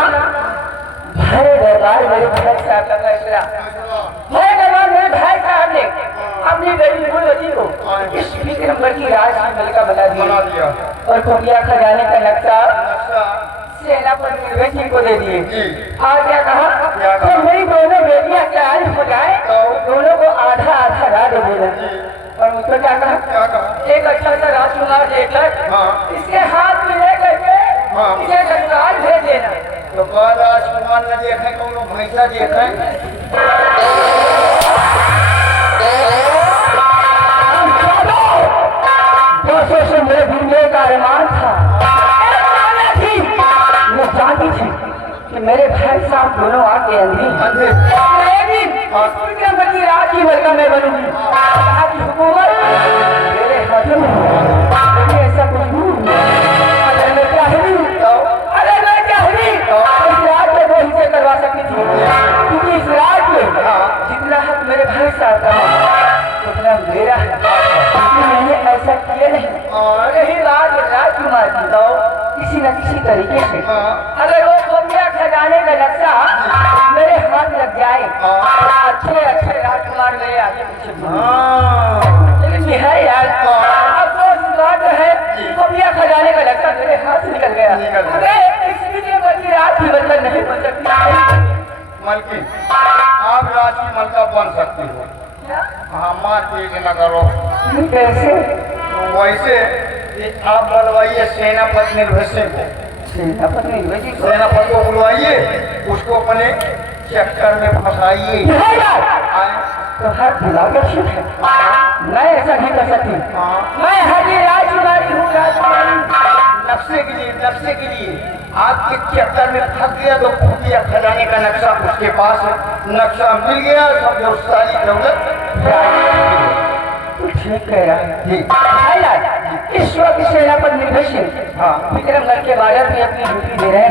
भाई दरबार मेरे भाई साहब का फैसला। भाई दरबार मेरे भाई साहब ने अपनी बेटी फूलवती को इस विक्रमगढ़ की राजमहल का बना दिया और खुफिया खजाने का नक्शा सेनापति बेटी को दे दिए। और क्या कहा तो मेरी दोनों बेटियां तैयार हो जाए, दोनों को आधा आधा राज देना। और मुझको क्या कहा एक अच्छा सा राजकुमार लेकर इसके हाथ में लेकर के इसे ससुराल भेज देना। तो राजकुमार न देखे कौन भैंसा देखे दोस्तों से मेरे दुनिया का अरमान था। मैं जानती थी कि मेरे भाई साहब दोनों आके अंधी राज की वर्गा में बनूंगी। हुकूमत मेरे हाथों में लेकिन ऐसा कुछ नहीं। अगर मैं चाहती इस राज को वही से करवा सकती थी, क्योंकि इस राज में जितना हक मेरे भाई साहब का है उतना मेरा है। मैंने ऐसा किया नहीं। यही राज राजकुमार की तो किसी न किसी तरीके से अगर वो खुफिया खजाने का नक्शा मेरे हाथ लग जाए, अच्छे अच्छे राजकुमार मेरे आगे पीछे। लेकिन है यार अब तो इस बात है खुफिया खजाने का नक्शा मेरे हाथ से निकल गया। किसी के बच्ची राज की बदल नहीं बन सकती। मलकी आप राज की मलका बन सकती हो। हमार चीज न करो। कैसे? तो वैसे आप बुलवाइए सेनापति निर्भय को। सेनापति को बुलवाइए, उसको अपने चक्कर में फंसाइए। तो हर बुलाकर मैं ऐसा नहीं कर सकती। मैं हरी राजकुमारी हूँ। राजकुमारी नक्शे के लिए आपके चक्कर में फंस गया तो खुफिया खजाने का नक्शा उसके पास है। नक्शा मिल गया, समझो सारी दौलत ठीक कह रहा है। इस वक्त सेनापति निर्भय विक्रमगढ़ के बाजार में अपनी ड्यूटी दे रहे हैं।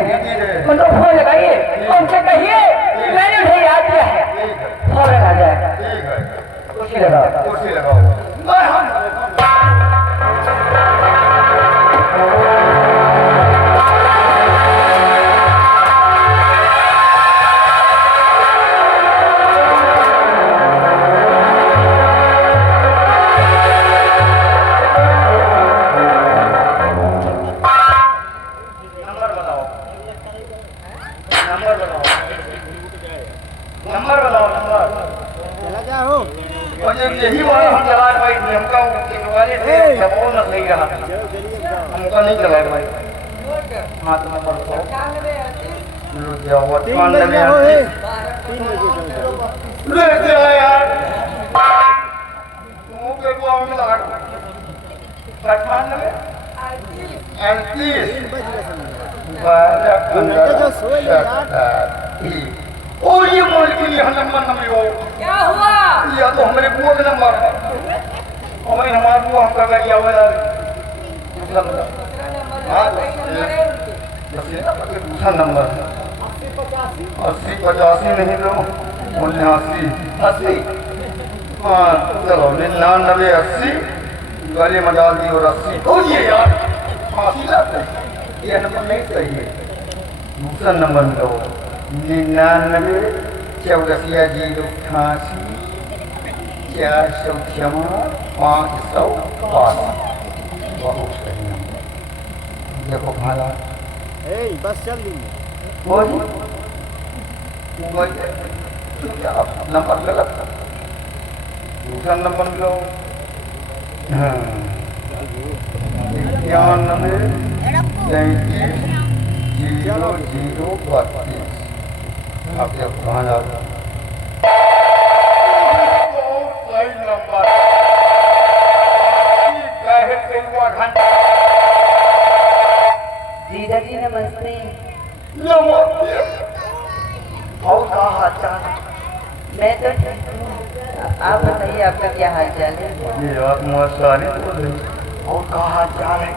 उनको फोन लगाइए, उनसे कहिए मैंने उन्हें याद किया है, फौरन आ जाए। कुर्सी लगाओ। यही वाला हम चला भाई, हमका वाले थे जब न सही रहा, हमका नहीं चला भाई। हाँ तो नंबर लेते आए यार। मुँह को हमें लगा 98 और ये मॉलिक्यूल यहाँ नंबर हो क्या हुआ? या तो हमारे बुआ का नंबर हमारे हमारे बुआ हम कर गया हुआ दूसरा नंबर 80-85 नहीं तो 79-80। हाँ चलो 99-80 गले में डाल दी और 80 हो ये यार फांसी लाते। ये नंबर नहीं सही है, दूसरा नंबर मिलो 99-84-088 400-500 बहुत सही नंबर। देखो भाला बस चल दी नंबर गलत था, दूसरा नंबर लो 91-33-0032। आप जब कहाँ जा रहे जीजा जी नमस्ते। और का हाल चाल? मैं तो ठीक हूँ, आप बताइए आपका क्या हाल चाल है? और का हाल चाल है?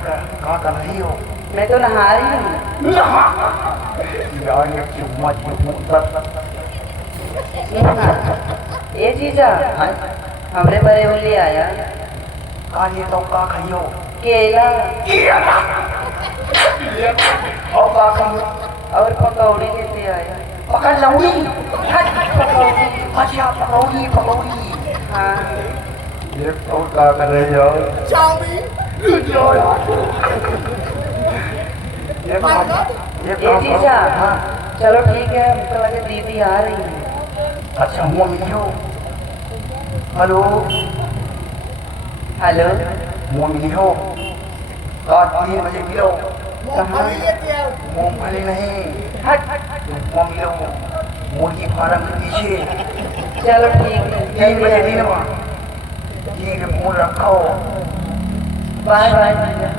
का कर रही हो? मैं तो नहा रही हूँ। ये जीजा हमरे बड़े होली आया काली तो का खाइयो? केला और का खाइयो? और पकौड़ा पकौड़ी लेते आए। पकड़ लौड़ी। अच्छा पकौड़ी पकौड़ी। हाँ ये तो क्या कर रहे हो? ये जीजा। हाँ चलो ठीक है, हमको लगे दीदी आ रही है। अच्छा हुआ मिलियो। हेलो हेलो मुँह मिलियो। रात 3 बजे मिलो। कहाँ? मूंगफली नहीं, मुँह मिलो मुर्गी फार्म के पीछे। चलो ठीक है, 3 बजे दिनवा। ठीक है फोन रखो। बाय बाय जीजा।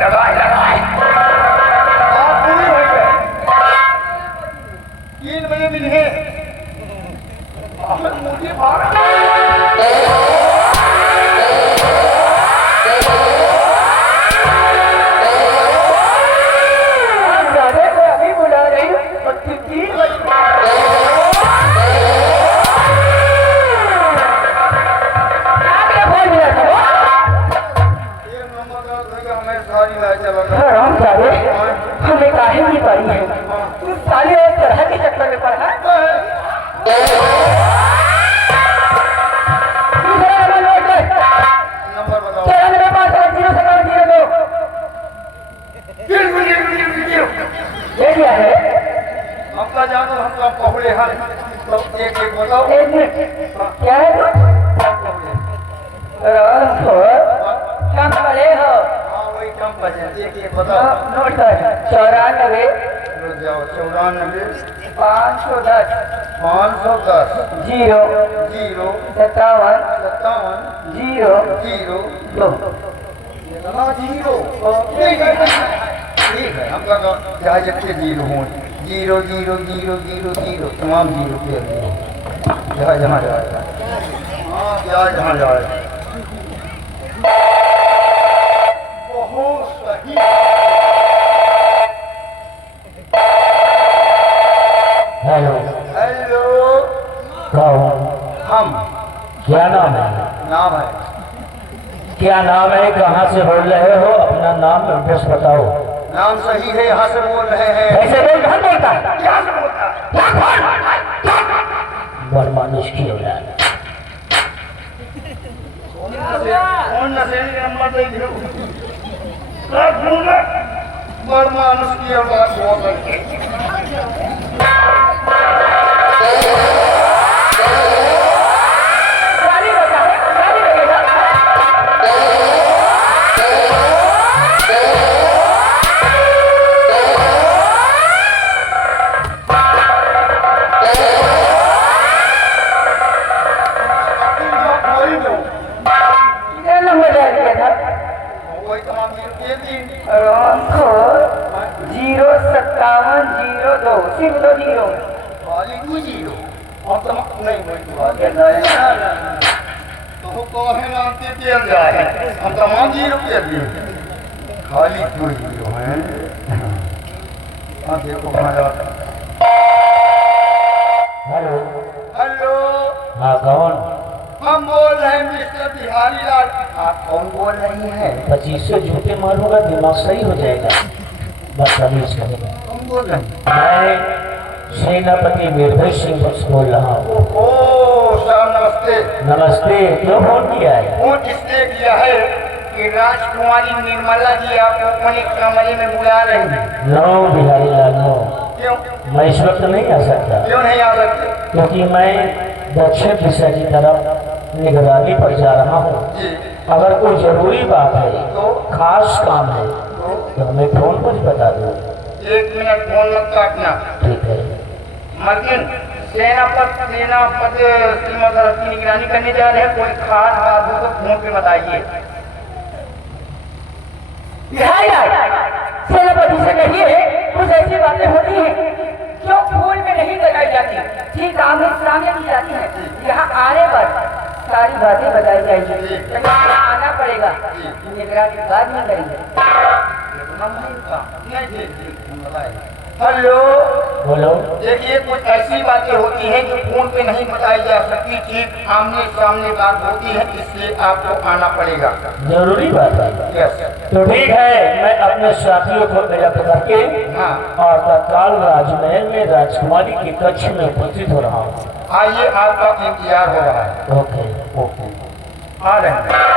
लगाए लगाए। आप पूरी हो गए 3 बजे मिले मुझे भाग दादा को अभी बुला रही हूँ और 3 बजे। आपने फोन किया था वो? एक नंबर का धोएगा मैं सारी लाए चला गया। हराम जादे, हमें काहे की पड़ी है? तू साले और तरह के चक्कर में पड़ा है? दूसरा नंबर नोट कर। नंबर बताओ। 9352070702। ये क्या है? हमका जानो हमका पहुड़े हल तो एक एक बताओ। एक मिनट, क्या है तू? राम को कम पड़े हो? हाँ वही कम बचे एक एक बताओ। नोट कर। 94 रुक जाओ 94 510 510 0 0 57 57 0 0 2। ठीक है हमका तो चाहे जितने 0 हों 0 0 0 0 0 तमाम 0 पे जहाँ जहाँ जाए। हाँ जहाँ जाए। बहुत सही। हेलो, हेलो कौन? हम क्या नाम है? नाम है क्या नाम है? कहाँ से बोल रहे हो? अपना नाम एड्रेस बताओ। नाम सही है यहाँ से बोल रहे हैं। ऐसे बोल कहाँ बोलता है? यहाँ से बोलता बदमाश की औलाद। कौन नशेड़ी नंबर दे दियो बड़ मानुष की औलाद बहुत है। कितने नंबर डाल दिया था? वही तमाम 0 3 राम को 05702 सिर्फ 2 0। वाली तू 0 और तमाम नहीं वही तू वाली तो कहे मानते तेल जाए हम तमाम 0 पे दिए खाली तू 0 है। हाँ देखो कहाँ जाता। हेलो, हेलो हाँ कौन? हम बोल रहे हैं मिस्टर बिहारी लाल। आप कौन बोल रही हैं? 25 से जूते मारूंगा, दिमाग सही हो जाएगा। बदतमीज करेगा। कौन बोल रहे हैं? मैं सेनापति निर्भय सिंह बोल रहा हूँ। ओ सर नमस्ते। नमस्ते, क्यों फोन किया है? फोन इसलिए किया है कि राजकुमारी निर्मला जी आपको अपने कमरे में बुला रही हैं। नो बिहारी लाल नो, क्यों मैं इस वक्त नहीं आ सकता क्यों नहीं आ सकते? क्योंकि मैं दक्षिण दिशा की तरफ निगरानी पर जा रहा हूँ। जी अगर कोई जरूरी बात है, तो खास काम है, तो हमें फोन पर ही बता दो। 1 मिनट फोन मत काटना। ठीक है। मलकिन सेनापति श्रीमद रथ की निगरानी करने जा रहे हैं। कोई खास बात हो तो फोन पे बताइए। सेनापति से कहिए कुछ ऐसी बातें होती हैं जो फूल में नहीं बताई जाती, ठीक आमने सामने की जाती है। यहाँ आने पर सारी बातें बताई जाएगी। लेकिन आना पड़ेगा, निगरानी बाद में करेंगे। हेलो, बोलो। देखिए कुछ ऐसी बातें होती हैं जो फोन पे नहीं बताई जा सकती, चीज आमने सामने बात होती है, इसलिए आपको आना पड़ेगा। जरूरी बात है। यस। तो ठीक है, मैं अपने साथियों को मेरा करके हाँ। और तत्काल राजमहल में राजकुमारी के कक्ष में उपस्थित हो रहा हूँ। आइए, आपका इंतजार हो रहा है। Okay okay. आ रहे हैं।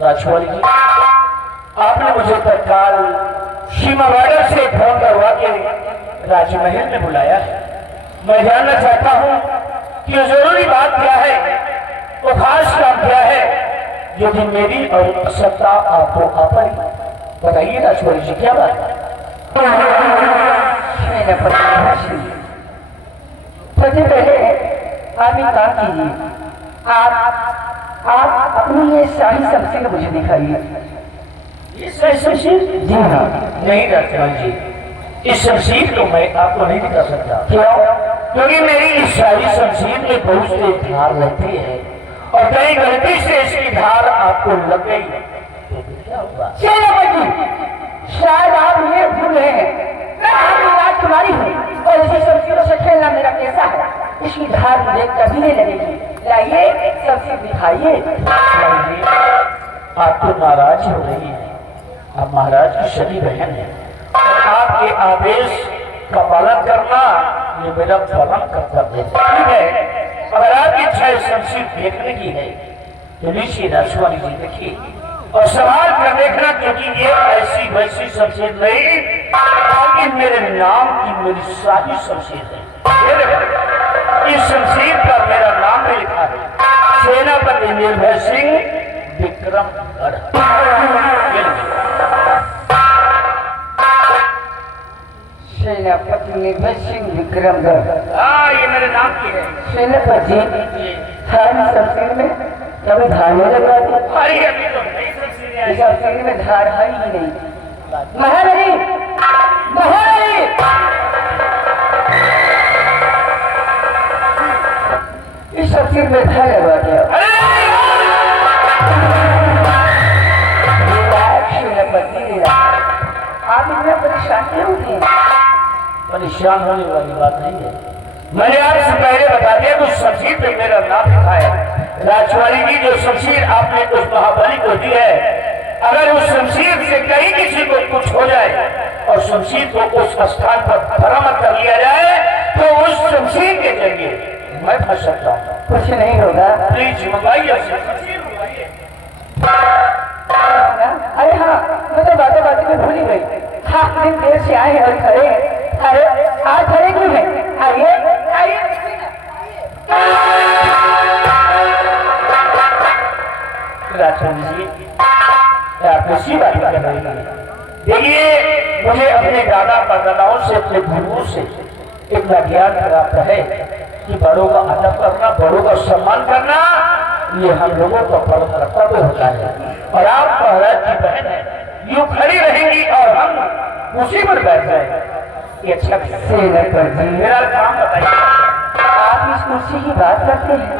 राजकुमारी जी, आपने मुझे तत्काल सीमा बॉर्डर से फोन करवा के राजमहल में बुलाया है। मैं जानना चाहता हूँ कि जरूरी बात क्या है, वो खास काम क्या है जो कि मेरी और सत्ता आपको आ पड़ी। बताइए राजकुमारी जी, क्या बात है? सबसे पहले आप एक काम कीजिए, आप अपनी ये शाही शमशीर मुझे दिखाइए। ये शाही शमशीर? जी हाँ। नहीं राजकुमारी जी, इस शमशीर को मैं आपको नहीं दिखा सकता। क्यों? क्योंकि मेरी इस शाही शमशीर में बहुत से धार रहती है और कहीं गलती से इसकी धार आपको लग गई तो क्या होगा? शायद आप ये भूल रहे हैं, मैं आपकी राजकुमारी हूँ और इसी शमशीरों से खेलना मेरा कैसा है। इसकी धार मुझे कभी नहीं लगेगी। लाइए शमशीर दिखाइए। आप तो नाराज हो रही हैं, आप महाराज की सगी बहन है। आपके आदेश का पालन करना ये मेरा परम कर्तव्य है। ठीक है, अगर आपकी इच्छा है शमशीर देखने की है तो नीचे राजकुमारी जी देखिए और संभाल कर देखना, क्योंकि ये ऐसी वैसी शमशीर नहीं, बल्कि मेरे नाम की मेरी शाही शमशीर है। इस शमशीर पर मेरा नाम भी लिखा है, सेनापति निर्भय सिंह विक्रमगढ़। सेनापति निर्भय सिंह विक्रमगढ़। हाँ, ये मेरे नाम की है। सेनापति थारी शमशीर में कभी धार नहीं लगा दी? अरे अभी तो नई शमशीर है। इस शमशीर में धार है ही नहीं। महारानी, महारानी, इस शमशीर में धार लगा दिया। सेनापति, आप इतना परेशान क्यों होते हैं? परेशान होने वाली बात नहीं है। मैंने आपसे पहले बता दिया कि उस शमशीर पे मेरा नाम लिखा है। राजकुमारी जी, जो शमशीर आपने उस महाबली को दी है, अगर उस शमशीर से कहीं किसी को कुछ हो जाए और शमशीर को उस स्थान पर बरामद कर लिया जाए तो उस शमशीर के जरिए मैं फंस सकता हूँ। कुछ नहीं होगा। प्लीज मंगाइए शमशीर मंगाइए। अरे हाँ, मैं तो बातों बातों में भूल ही गई। हाँ, दिन देर से आए और खड़े हैं। अरे आज खड़े क्यों हैं? आइए आइए। राजकुमारी जी, आप इसी बात कर रही हैं। देखिए, मुझे अपने दादा परदादाओं से, अपने गुरुओं से इतना ज्ञान प्राप्त है कि बड़ों का अदब करना, बड़ों का सम्मान करना, ये हम लोगों का परम कर्तव्य होता है। और आप महाराज की बहन है, यूं खड़ी रहेंगी और हम उसी पर बैठ जाएंगे, ये अच्छा सेनापति, मेरा काम बताइए। आप इस कुर्सी की बात करते हैं?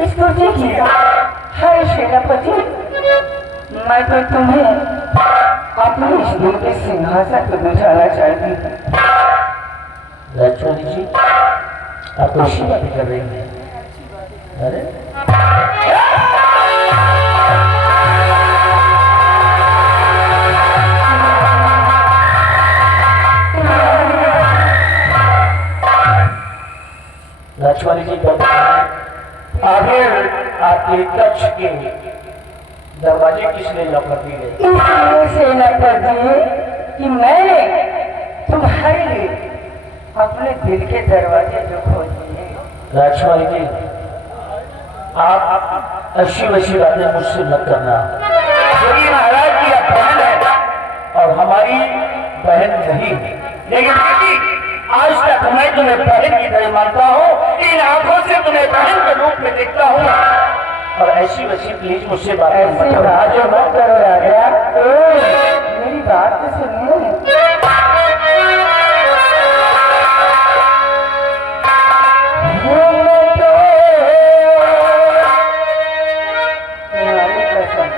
इस कुर्सी की? हाय सेनापति, मैं तो तुम्हें अपने इस दिल के सिंहासन पर बिठाना चाहती हूँ। राजकुमारी जी, आप तो अच्छी बातें कर रही हैं। अरे लक्ष्मण जी आखिर आपके कक्ष के दरवाजे किसने लॉक कर दिए? इसलिए से न कर दिए कि मैंने तुम्हारे लिए अपने दिल के दरवाजे जो खोल दिए। लक्ष्मण जी आप अच्छी वैसी बातें मुझसे मत करना, क्योंकि महाराज की आप बहन है और हमारी बहन नहीं। लेकिन बेटी आज तक मैं तुम्हें बहन की तरह मानता हूँ, इन आंखों से तुम्हें बहन के रूप में देखता हूँ, और ऐसी वैसी प्लीज मुझसे बातें ऐसी मत बात जो मत करो राजा। मेरी बात तो सुनिए। तुम्हारी कसम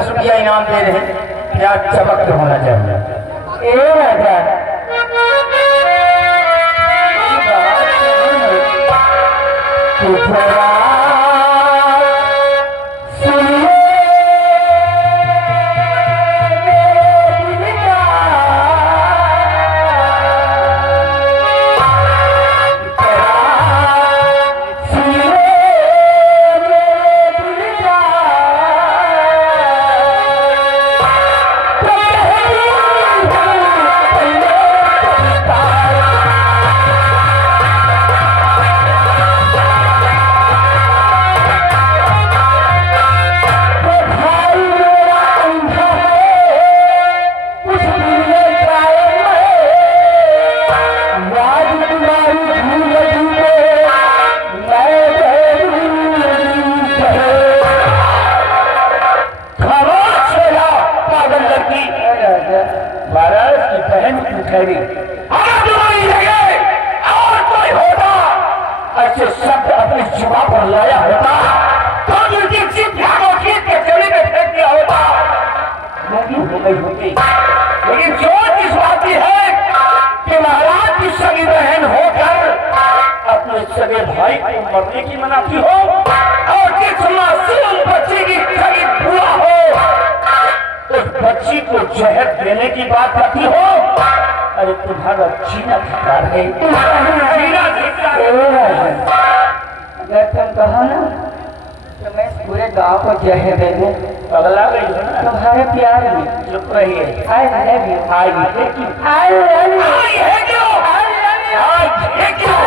₹10 इनाम दे रहे हैं। क्या चमक होना चाहिए। ए राजा तू जरा सुनिए मेरे दिल का, जरा सुनिए मेरे दिल का, तो कहती महाराज की बहन की खैरी अगर तुम्हारी जगह और कोई होता, ऐसे शब्द अपनी जुबान पर लाया होता तो उनकी चिट्ठियों को खींच के चली में फेंक दिया होता, नहीं हो गई होती। लेकिन जो इस बात की है कि महाराज की सगी बहन होकर अपने सगे भाई को मरने की मनाती हो और किस मासूम बच्चे की सगी बुआ हो उस बच्ची को जहर देने की बात करती हो। अरे तुम्हारा जीना धिक्कार है, जीना धिक्कार है। अगर तुम कहो ना तो मैं इस पूरे गांव को जहर दे दूं। पगला गई हो ना, तुम्हारे प्यार में चुप रहिए। I love you. आई है क्यों? I love you. आई है क्यों? आई है क्यों?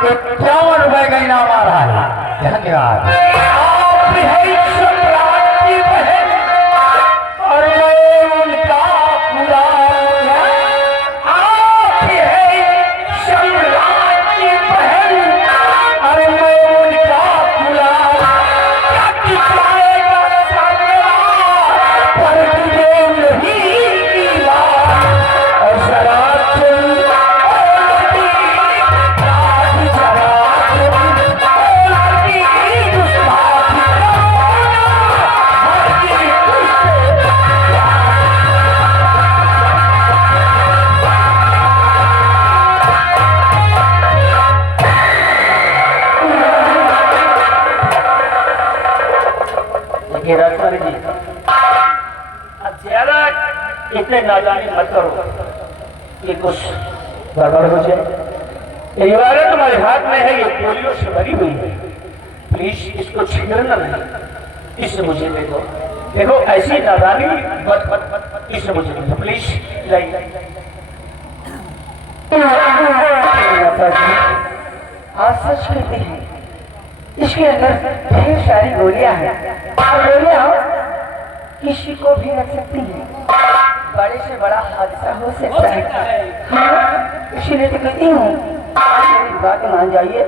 ₹51 का इनाम आ रहा है। धन्यवाद। आप है सम्राट की बहन और मैं उनका गुलाम। आप है सम्राट की बहन और मैं उनका गुलाम। कट पाएगा सामना पर तुझे नहीं गिला और शराब राजकुमारी जी, अब ज्यादा इतने नादानी मत करो कि कुछ गड़बड़ हो जाए। ये वाला तुम्हारे हाथ में है, ये पोलियो से भरी हुई है, प्लीज इसको छीनना नहीं। इससे मुझे दे दो। देखो ऐसी नादानी मत इससे मुझे दे दो प्लीज। आज सच कहते हैं इसके अंदर ढेर सारी गोलियां हैं और गोलियां किसी को भी रख सकती हैं। बड़े से बड़ा हादसा हो सकता है। हाँ, इसीलिए तो कहती हूँ मेरी बात मान जाइए,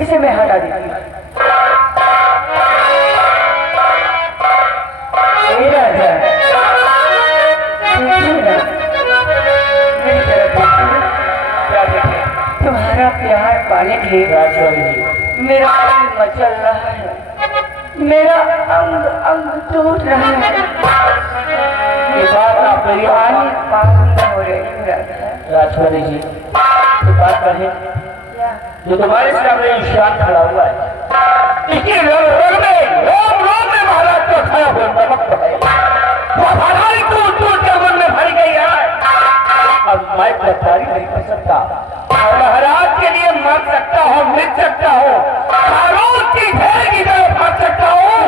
इसे मैं हटा देती हूँ। ए राजा, देखिए ना, मेरी तरफ देखिए। क्या देखें? तुम्हारा प्यार पाने के लिए राजवाड़ी जी, मेरा दिल मचल रहा है, मेरा अंग अंग टूट रहा है। ये बात आप मेरी पानी पानी हो रही है राजा। राजवाड़ी जी, ये बात कहें क्या? जो तुम्हारे सामने ईशान खड़ा हुआ है, इसकी रोम में महाराज का खाया हुआ नमक है। वो हमारी टूट टूट के मन में भर गई है। अब मैं गद्दारी नहीं कर सकता, और महाराज के लिए मर सकता हूँ, मिट सकता हूँ, कानून की ढेर की तरफ भाग सकता हूँ,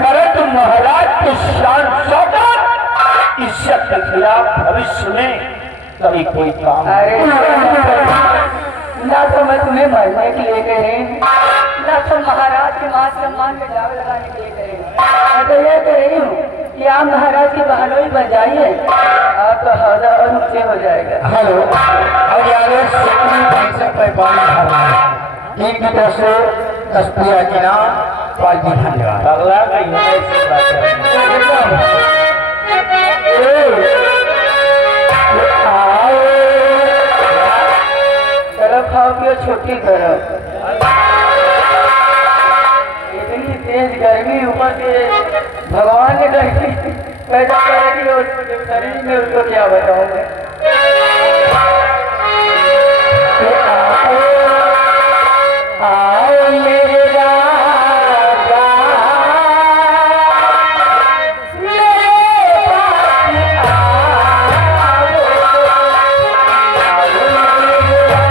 परंतु महाराज की शान शौकत इज्जत के खिलाफ भविष्य में कभी कोई काम अरे ना तो मैं तुम्हें मरने के लिए कह रही हूँ, ना तो महाराज के मान सम्मान में दाग लगाने के लिए कह रही हूँ। मैं तो यह कह रही हूँ कि आप महाराज की बहनोई बन जाइए, आपका हौदा और ऊंचे हो जाएगा। हेलो, और यार पैसे पे पानी भर रहा है, इनकी तरफ से 10 रुपया के नाम पाजी धन्यवाद। अगला का तरफ खाओ कि छोटी तरफ, इतनी तेज गर्मी, ऊपर से भगवान ने गर्मी पैदा करेगी और शरीर में, उसको क्या बताऊं मैं। आओ मेरे राजा, मेरे पास आओ, मेरे राजा,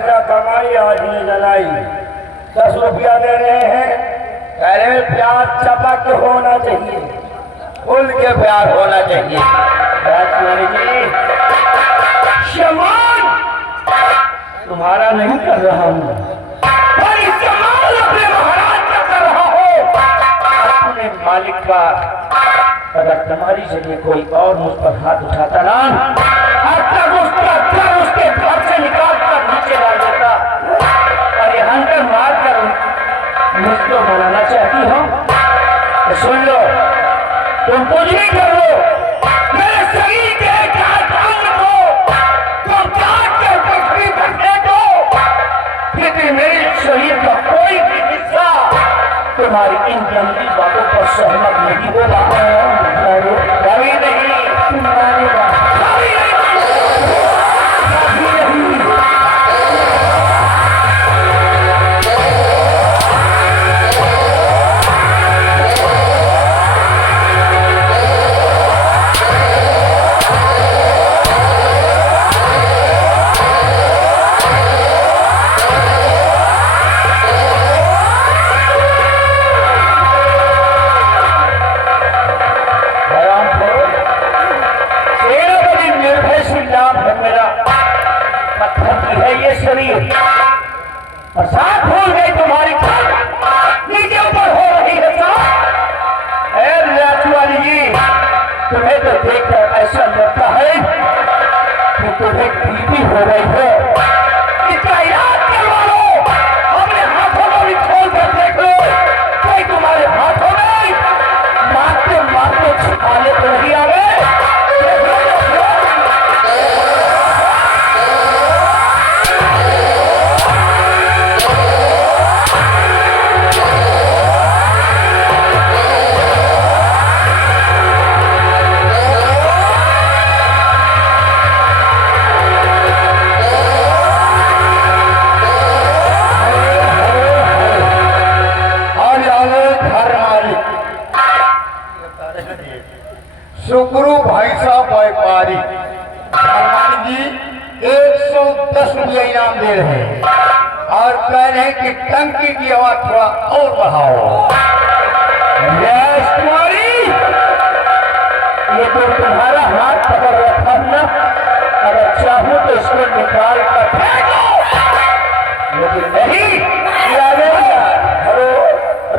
का कमाई आज नहीं जलाई। 10 रुपया दे रहे हैं, कह रहे प्यार चपक के होना चाहिए, खुल के प्यार होना चाहिए। राजकुमारी जी क्षमान तुम्हारा नहीं कर रहा हूँ, पर इस्तेमाल अपने महाराज का कर रहा हो। अपने मालिक का अगर तुम्हारी जगह कोई और मुझ पर हाथ उठाता ना, अब तक उसका घर उसके घर से निकाल कर नीचे डाल देता और यहाँ कर मार कर मुझको बनाना चाहती हो तो सुन लो, तुम कुछ नहीं कर लो, मेरे शरीर के अंग को तुम काट के पृथ्वी पर फेंको, फिर भी मेरे शरीर का कोई भी हिस्सा तुम्हारी इन गंदी बातों पर सहमत नहीं होगा। कभी नहीं मानेगा, कभी नहीं। शरीर और साथ भूल गई तुम्हारी नीचे ऊपर हो रही है। राजकुमारी जी तुम्हें तो देखकर ऐसा लगता है कि तुम्हें पीती हो रही है। इसका इलाज करवा लो, अपने हाथों को भी खोल कर देख लो, कोई तुम्हारे हाथों में मारते मारते छिपाने तो नहीं आ गए। सुकरू भाई साहब व्यापारी हनुमान जी 110 रुपया इनाम दे रहे हैं और कह रहे हैं कि टंकी की आवाज थोड़ा और बढ़ाओ। राजकुमारी ये तो तुम्हारा हाथ पकड़ रखा ना, अगर चाहूं तो इसको निकाल कर फेंको, लेकिन नहीं किया गया। हेलो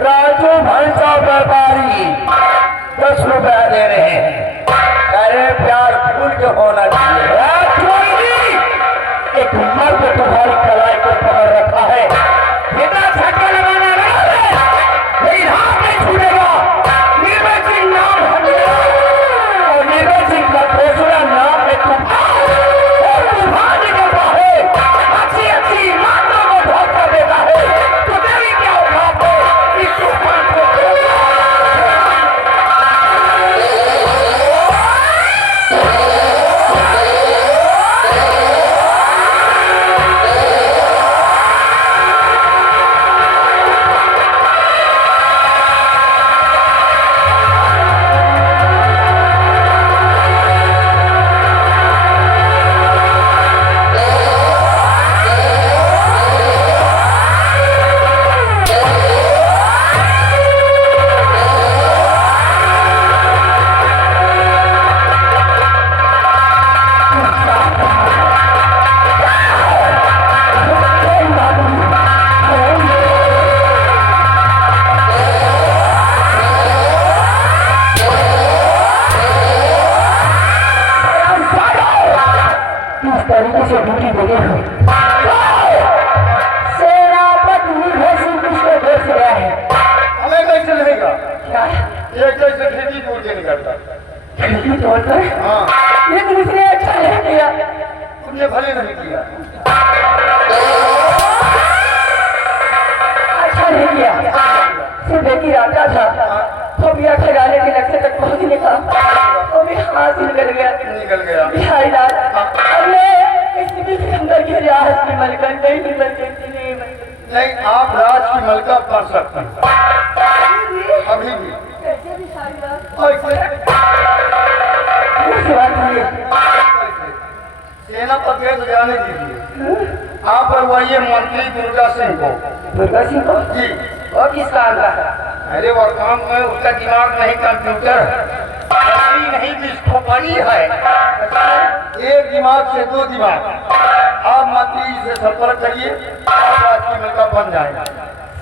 राजू भाई साहब व्यापारी 10 रुपया दे रहे हैं, कह रहे प्यार खुल के होना चाहिए। एक मर्द तुम्हारी कलाई को पकड़ रखा है, इतना झटका लगाना है, लेकिन हाथ नहीं छूटेगा। निर्भय सिंह नाम हमें और निर्भय सिंह का दूसरा नाम है तूफान, और तूफान निकलता है अच्छी अच्छी बातों को धोखा देता है। तो तेरी क्या औकात है इस तूफान को? तरीके से ड्यूटी देते हैं। सेनापति निर्भय सिंह किसको देख रहा है? हमें कैसे रहेगा? क्या एक कैसे खेती दूर के निकलता? खिड़की तोड़कर? हाँ, लेकिन उसने अच्छा नहीं किया। तुमने भले नहीं किया। अच्छा नहीं किया, सिर्फ एक ही रास्ता था, तो बिया ठगाने के लक्ष्य तक पहुंचने का, तो भी हाथ निकल गया। निकल गया। बिहारी लाल हमने इसी के अंदर के राज की मलकन नहीं निकल सकती नहीं, आप राज की मलका बन सकते हैं अभी भी। कैसे बिहारी लाल? सेनापति है तो जाने दीजिए, आप बुलवाइए मंत्री दुर्गा सिंह को। दुर्गा सिंह को? जी। और किस काम का? अरे वो काम में उसका दिमाग नहीं कंप्यूटर नहीं विस्फोटनी है। एक दिमाग से दो दिमाग। आप मंत्री जी से संपर्क करिए, आपकी मिलकर बन जाएगा।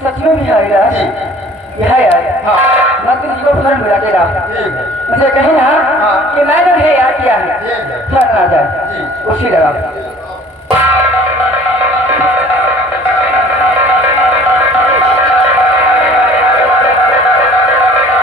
सच में भी आएगा? जी। यह है हाँ मंत्री जी को फर्म मिला देगा। ठीक है। मुझे कहे ना हाँ। कि मैंने है याद किया है, ठीक है। फर्म आ जाए जी। उसी लगा।